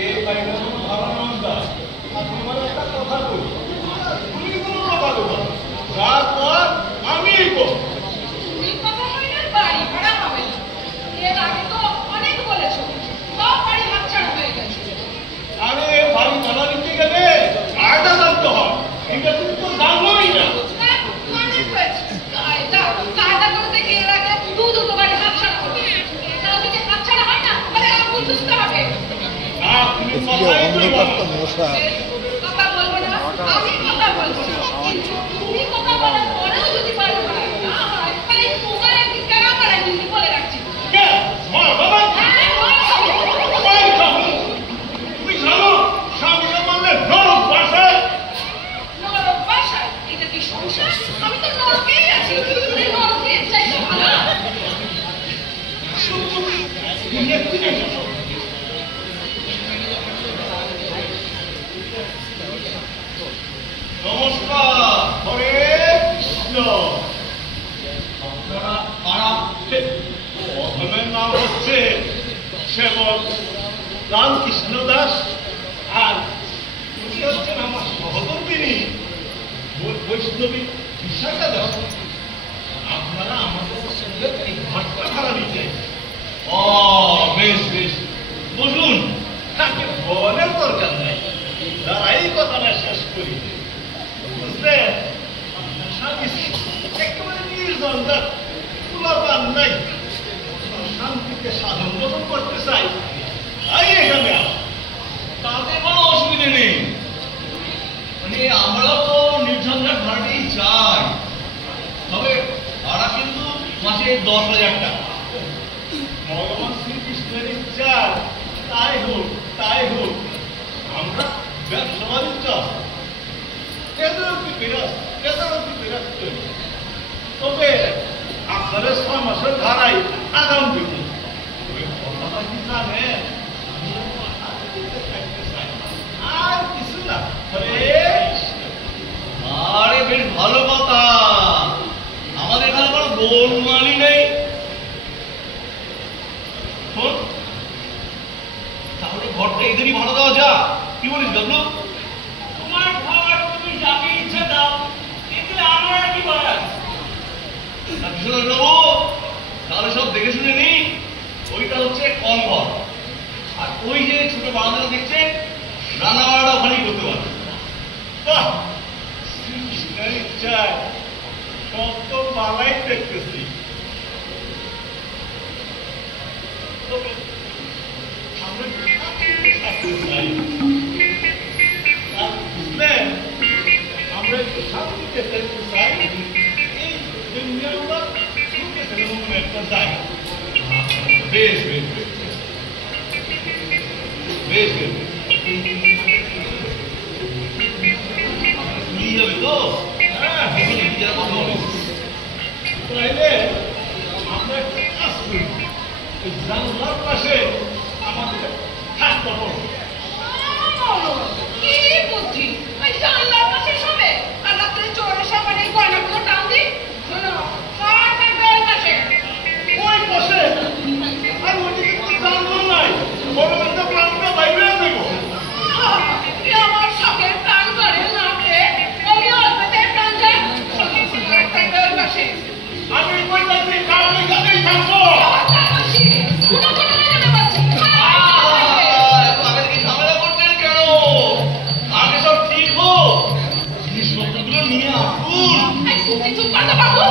এই বাড়িটা কোনো ভালো নাম দাস আর তোমার একটা কথা বলি তুমি কোনো কথা দেবো যা কর আমি করব তুমি কথা বললে বাড়ি ভাড়া হবে না এর আগে তো অনেক বলেছো সব বাড়ি হাতছাড়া হয়ে গেছে আরে বাড়ি ভাড়া নিতে গেলে কায়দা জানতে হয় এটা তুমি তো জানোই না অনেক হয়েছে কায়দা করতে গিয়ে এর আগে দুটো বাড়ি হাতছাড়া হবে তারা যদি হাতছাড়া হয় না তাহলে আগুন চুষতে হবে তুমি কথাই বলবো কথা বলবো না আমি কথা বলবো না কিন্তু তুমি কথা বলার পরেও যদি বাড়ি ভাড়া না হয় তাহলে তোমার একদিন কেন আমার একদিন বলে রাখছি কে বাবা তুমি জানো স্বামীকে বললে নরক বাসায় এটা কি সংসার আমি তো নরকেই আছি নরকে চাইতে ভালো নমস্কার হরে কৃষ্ণ আপনারা খারাপ প্রথমের নাম হচ্ছে সেবক রামকৃষ্ণ দাস আর উনি হচ্ছেন আমার সহধর্মিনী বৈষ্ণবী বিশাখা দাস আপনারা আমাদের সঙ্গে এই ঘরটা ভাড়া নিতে ও বেশ বেশ বসুন তাকে ভবনের দরকার নেই তারাই কথাটা শেষ করি বুঝলেন আপনার স্বামী একেবারে নির্জন খোলা পান নাই শান্তিতে সাধন বোধন করতে চাই তাই এখানে তাতে কোনো অসুবিধে নেই মানে আমরা তো নির্ঝঞ্ঝাট ভাড়াটাই চাই তবে ভাড়া কিন্তু মাসে 10,000 টাকা ভগবান শ্রীকৃষ্ণের ইচ্ছা তাই হোক আমরা ব্যবসা বাণিজ্য তবে আপনাদের 6 মাসের ভাড়াই আগাম দেব কথাটা কি জানেন আর কিছু না আরে বেশ ভালো কথা আমাদের এখানে কোনো গোলমালই নেই তাহলে ঘরটা এদেরই ভাড়া দেওয়া যা কি বলিস গাবলু তোমার ঘর তুমি যাকে ইচ্ছা দাও কিন্তু আমার কি বলার তাহলে সব দেখে শুনে নি ওইটা হচ্ছে কল ঘর আর ওই যে ছোট বারান্দাটা দেখছেন রান্না বান্নাটা ওখানেই করতে পারবে বাহ শ্রীকৃষ্ণের ইচ্ছায় সব তো ভালোই দেখতেছি আমরা বুঝলেন আমরা একটু শান্তিতে দেখতে চাই এই দুনিয়াগুলো সুখে সেরকম একটা জায়গা বেশ বেশ বেশ বেশ নিয়ে যাবে তো হ্যাঁ নিজেরা কথা হবে তাইলে আমরা একটু কাজ করি ওই জানলার পাশে আমাদের থাকতে হবে কি বুদ্ধি ওই জানলার পাশে শোবে আর রাত্রে চোরের সামনে এই গয়নাগুলো টান দিই শোনো কার থাকবে ওই পাশে আর ওইদিকে তো জানলো নাই বড় একটা প্রাণটা বাইরে দেবো আমার শখের প্রাণ করে না খেয়ে আমি অল্পতে প্রাণ যায় থাকবে ওই পাশে আমি কই যাচ্ছি কারণ কাছেই থাকবো নিয়ে আসুন চুপ করতে পারবো